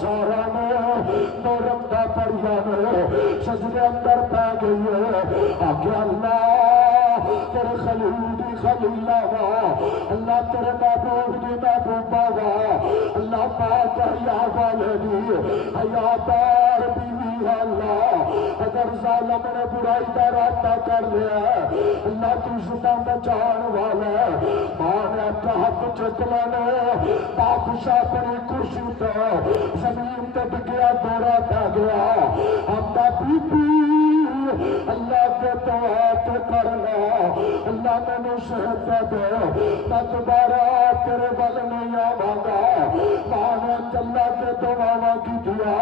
سارا نے تو رکھتا پڑیا نے سجدے اندر پہ گئی ہے آگے اللہ تیرے خلیل دی خلیلہ وا اللہ تیرے محبوب دی محبوبہ وا اللہ پاک حیا والے دی حیا دار بیوی اللہ اگر ظالم نے برائی کا رابطہ کر لیا ہے اللہ تو زندہ بچان والا ہے ماں نے اپنا ہاتھ چک لینے بادشاہ اپنی کرسی تو زمین تے ڈگیا دورا پہ گیا اپنا بی بی اللہ کے توات کرنا اللہ میں نے صحت دے میں دوبارہ تیرے بل نہیں آواں ماں نے اللہ کے دعا کی دیا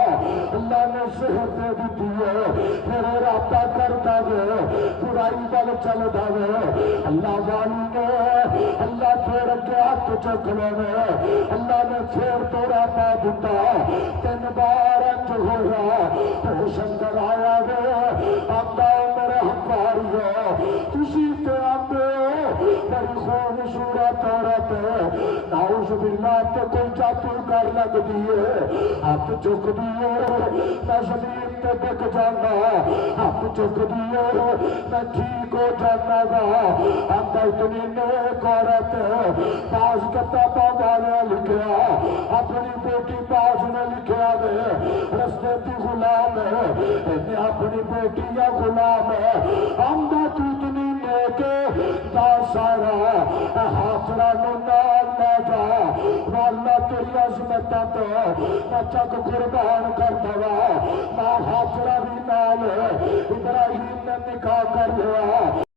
اللہ نے صحت دے دی ہے پھر رابطہ کرتا گئے برائی بل چل دے اللہ والی نے اللہ پھر اگے ہاتھ چک لے اللہ نے پھر توڑا پا دیتا 3 بار انج ہوا ہوش اندر آیا گیا آتا میرے ہمکاریو تسی تے آتے ہو میری خون صورت عورت نعوذ باللہ تے کوئی چاپو کر لگ دیئے ہاتھ چک دیئے میں زمین تے بک جانا ہاتھ چک دیئے میں ٹھیک ہو جانا گا آتا اتنی نیک عورت باز کتابہ والے لکھیا اپنی بیٹی باز نے لکھیا دے رستے کی غلام ہے انہیں اپنی بیٹی یا غلام ہے امدہ تو اتنی نیکے دا سارا حاضرہ نو نال لے جا واللہ تیری عظمتہ تو میں چک قربان کر دوا ماں حاضرہ بھی نال ہے ابراہیم نے نکاح کر لیا